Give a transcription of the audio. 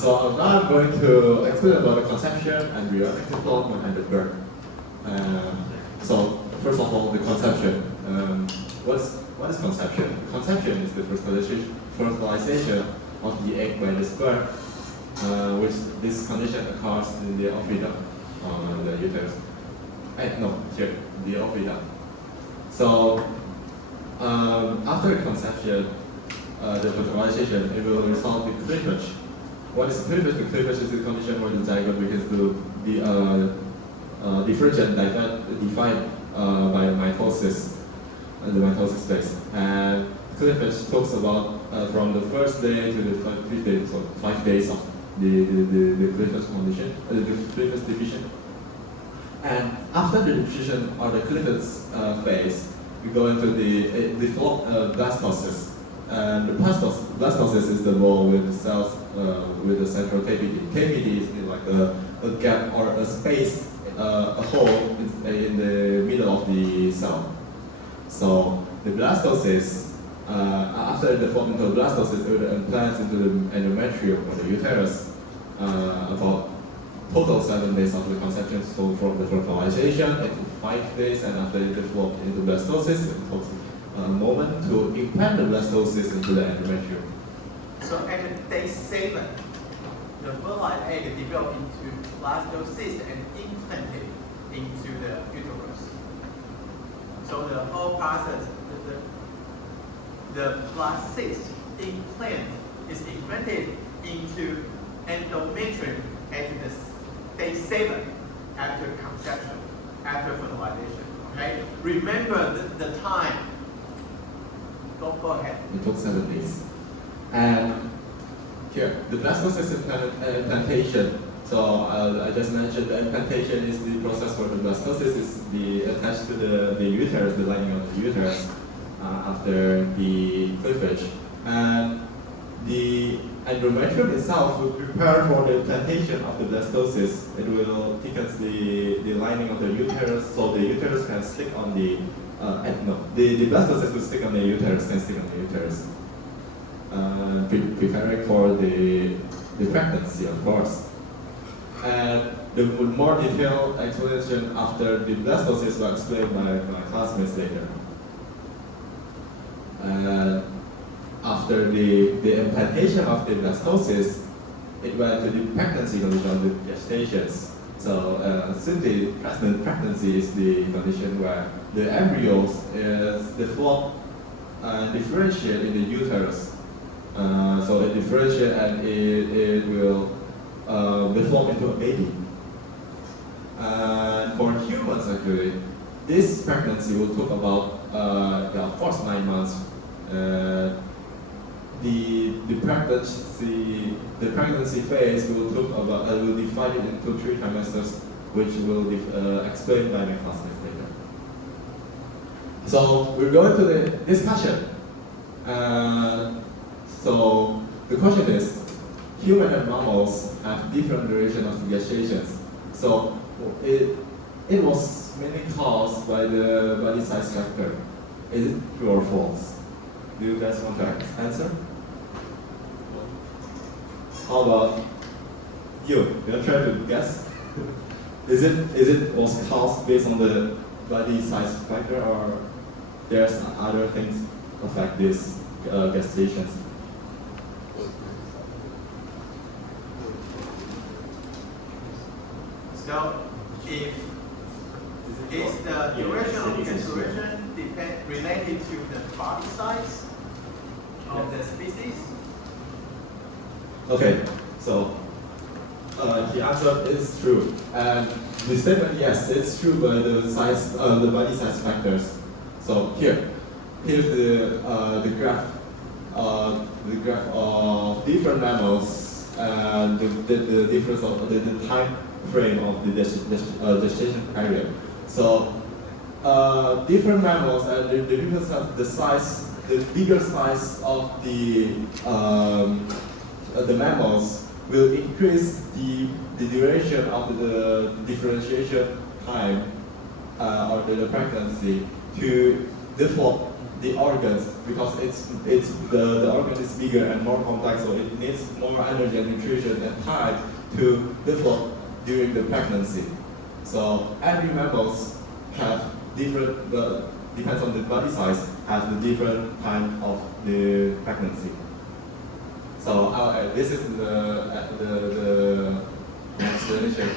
So now I'm going to explain about the conception and reactive development and the birth. So first of all, the conception. What is conception? Conception is the fertilization of the egg by the sperm, which this condition occurs in the oviduct, the uterus. The oviduct. So after conception, the fertilization, it will result in cleavage. What is cleavage? The cleavage is the condition where the zygote begins to be differentiate and defined by mitosis, the mitosis phase. And cleavage talks about from the first day to the fifth day, so 5 days of the cleavage condition, the cleavage division. And after the division or the cleavage phase, we go into the blastosis. And the blastosis is the wall with the cells with the central cavity. Cavity is like a gap or a space, a hole in the middle of the cell. So the blastosis, after the form into blastosis, it will implants into the endometrium or the uterus about total 7 days of the conception. So from the fertilization into 5 days, and after it developed into blastosis, it takes a moment to implant the blastosis into the endometrium. So at day 7, the fertilized egg developed into blastocyst and implanted into the uterus. So the whole process, the blastocyst implant is implanted into endometrium at the day 7 after conception, after fertilization. Okay? Remember the time. Go ahead. It took 7 days. And here, the blastocyst implantation. So I just mentioned the implantation is the process where the blastocyst is attached to the uterus, the lining of the uterus after the cleavage. And the endometrium itself will prepare for the implantation of the blastocyst. It will thicken the lining of the uterus, so the uterus can stick on the the blastocyst will stick on the uterus, can stick on the uterus. Preparing for the pregnancy, of course. And the more detailed explanation after the blastocyst will explain by my classmates later. After the implantation of the blastocyst, it went to the pregnancy condition with gestations. So simply, pregnancy is the condition where the embryos is developed and differentiate in the uterus. So it differentiate and it will develop into a baby. And for humans, actually, this pregnancy will talk about the first 9 months. The pregnancy phase will talk about will divide it into 3 trimesters, which will be explained by my classmates later. So we're going to the discussion. So the question is, human and mammals have different duration of gestations. So it was mainly caused by the body size factor. Is it true or false? Do you guys want to answer? How about you? You try to guess? Is it was caused based on the body size factor, or there's other things affect these gestations? So if is the duration of maturation related to the body size of the species? Okay, so the answer is true. And the statement, yes, it's true by the size, the body size factors. So here's the graph of different mammals and the difference of the time frame of the gestation period. So different mammals and the difference of the size, the bigger size of the mammals will increase the duration of the differentiation time or the pregnancy to develop the organs, because the organ is bigger and more complex, so it needs more energy and nutrition and time to develop during the pregnancy. So every mammals have different, depends on the body size, has the different time of the pregnancy. So this is the explanation